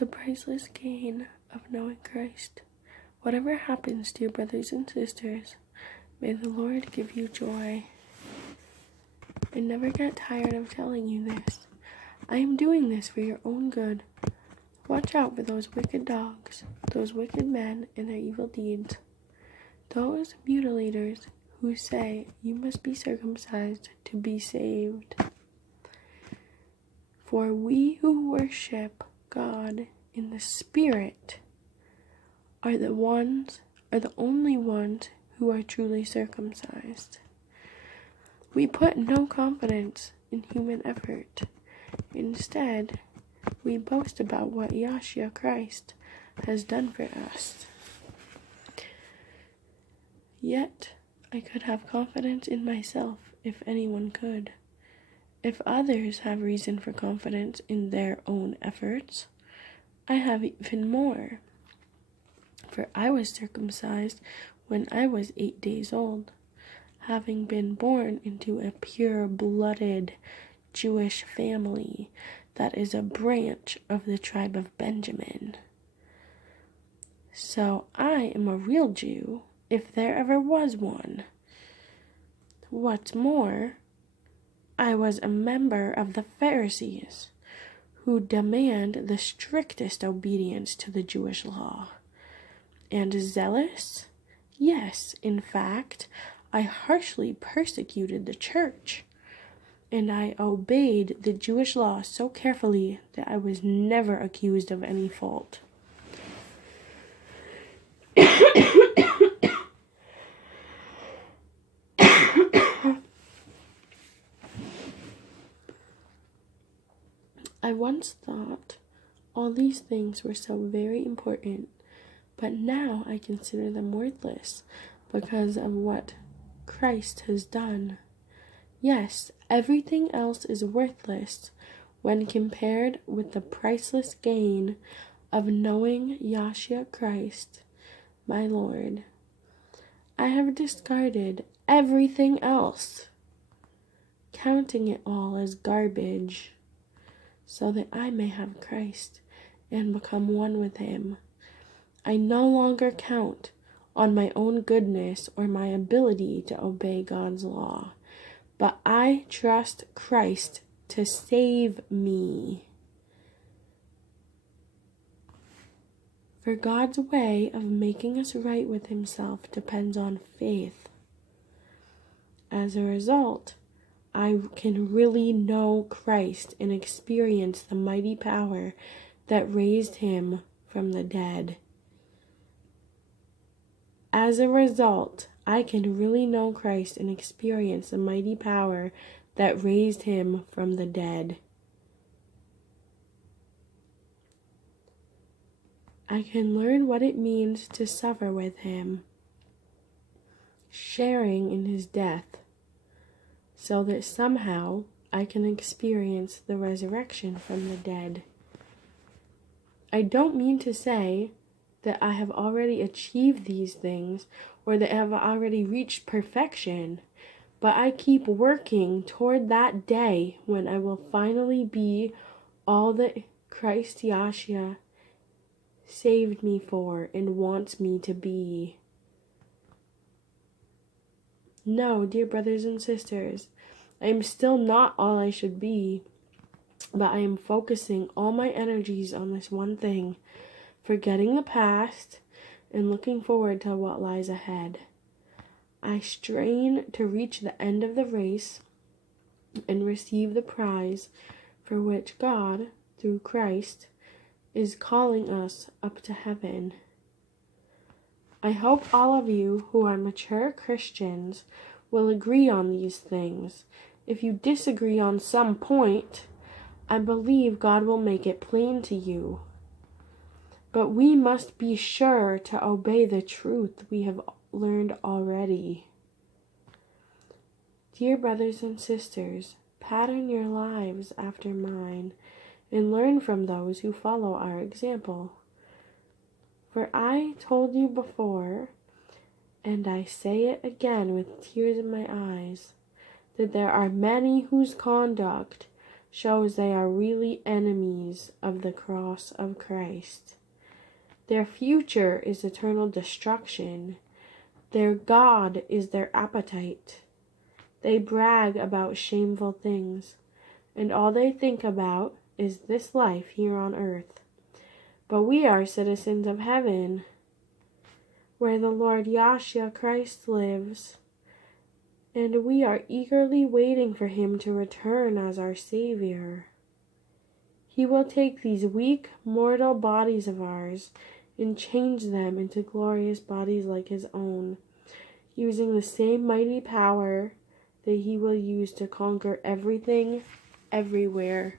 the priceless gain of knowing Christ. Whatever happens, dear brothers and sisters, may the Lord give you joy. I never get tired of telling you this. I am doing this for your own good. Watch out for those wicked dogs, those wicked men and their evil deeds, those mutilators who say you must be circumcised to be saved. For we who worship God in the Spirit are the only ones who are truly circumcised. We put no confidence in human effort. Instead, we boast about what Yahshua Christ has done for us. Yet, I could have confidence in myself if anyone could. If others have reason for confidence in their own efforts, I have even more. For I was circumcised when I was 8 days old, having been born into a pure-blooded Jewish family that is a branch of the tribe of Benjamin. So I am a real Jew, if there ever was one. What's more, I was a member of the Pharisees, who demand the strictest obedience to the Jewish law. And zealous? Yes, in fact, I harshly persecuted the church, and I obeyed the Jewish law so carefully that I was never accused of any fault. I once thought all these things were so very important, but now I consider them worthless because of what Christ has done. Yes, everything else is worthless when compared with the priceless gain of knowing Yahshua Christ, my Lord. I have discarded everything else, counting it all as garbage, so that I may have Christ and become one with him. I no longer count on my own goodness or my ability to obey God's law, but I trust Christ to save me. For God's way of making us right with himself depends on faith. As a result, I can really know Christ and experience the mighty power that raised him from the dead. As a result, I can really know Christ and experience the mighty power that raised him from the dead. I can learn what it means to suffer with him, sharing in his death, so that somehow I can experience the resurrection from the dead. I don't mean to say that I have already achieved these things or that I have already reached perfection, but I keep working toward that day when I will finally be all that Christ Yahshua saved me for and wants me to be. No, dear brothers and sisters, I am still not all I should be, but I am focusing all my energies on this one thing, forgetting the past and looking forward to what lies ahead. I strain to reach the end of the race and receive the prize for which God, through Christ, is calling us up to heaven. I hope all of you who are mature Christians will agree on these things. If you disagree on some point, I believe God will make it plain to you. But we must be sure to obey the truth we have learned already. Dear brothers and sisters, pattern your lives after mine and learn from those who follow our example. For I told you before, and I say it again with tears in my eyes, that there are many whose conduct shows they are really enemies of the cross of Christ. Their future is eternal destruction. Their God is their appetite. They brag about shameful things, and all they think about is this life here on earth. But we are citizens of heaven, where the Lord Yahshua Christ lives, and we are eagerly waiting for him to return as our Savior. He will take these weak, mortal bodies of ours and change them into glorious bodies like his own, using the same mighty power that he will use to conquer everything, everywhere.